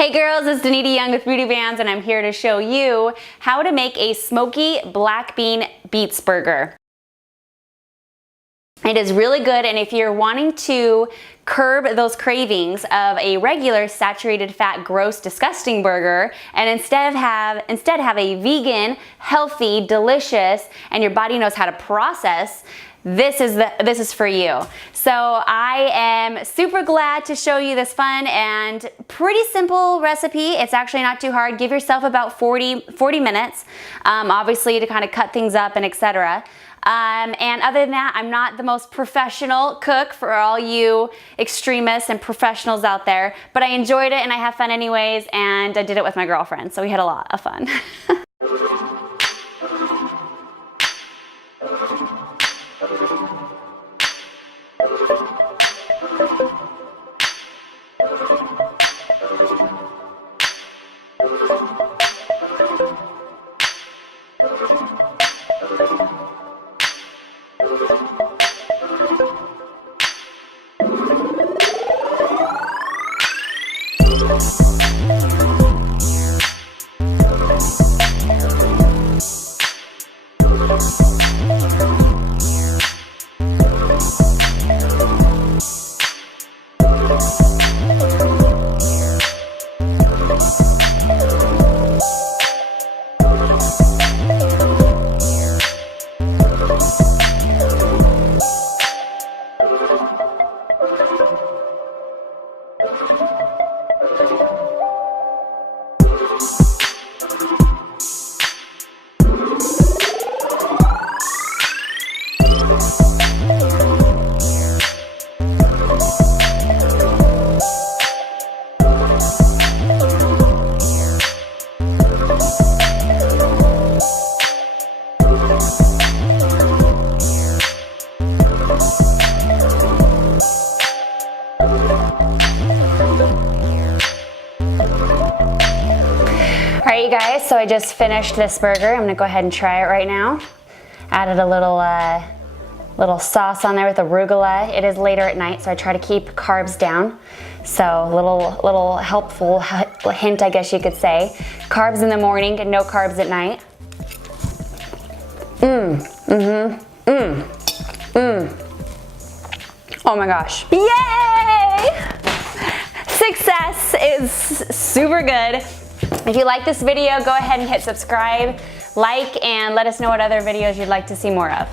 Hey girls, it's Danita Young with Booty Bands, and I'm here to show you how to make a smoky black bean beets burger. It is really good, and if you're wanting to curb those cravings of a regular saturated fat, gross, disgusting burger, and instead have a vegan, healthy, delicious, and your body knows how to process, this is for you. So I am super glad to show you this fun and pretty simple recipe. It's actually not too hard. Give yourself about 40 minutes, obviously, to kind of cut things up and etc. And other than that, I'm not the most professional cook for all you extremists and professionals out there, but I enjoyed it and I have fun anyways, and I did it with my girlfriend, so we had a lot of fun. Alright you guys, so I just finished this burger. I'm gonna go ahead and try it right now. Added a little sauce on there with arugula. It is later at night, so I try to keep carbs down. So little helpful hint, I guess you could say. Carbs in the morning and no carbs at night. Oh my gosh. Yay! Success is super good. If you like this video, go ahead and hit subscribe, like, and let us know what other videos you'd like to see more of.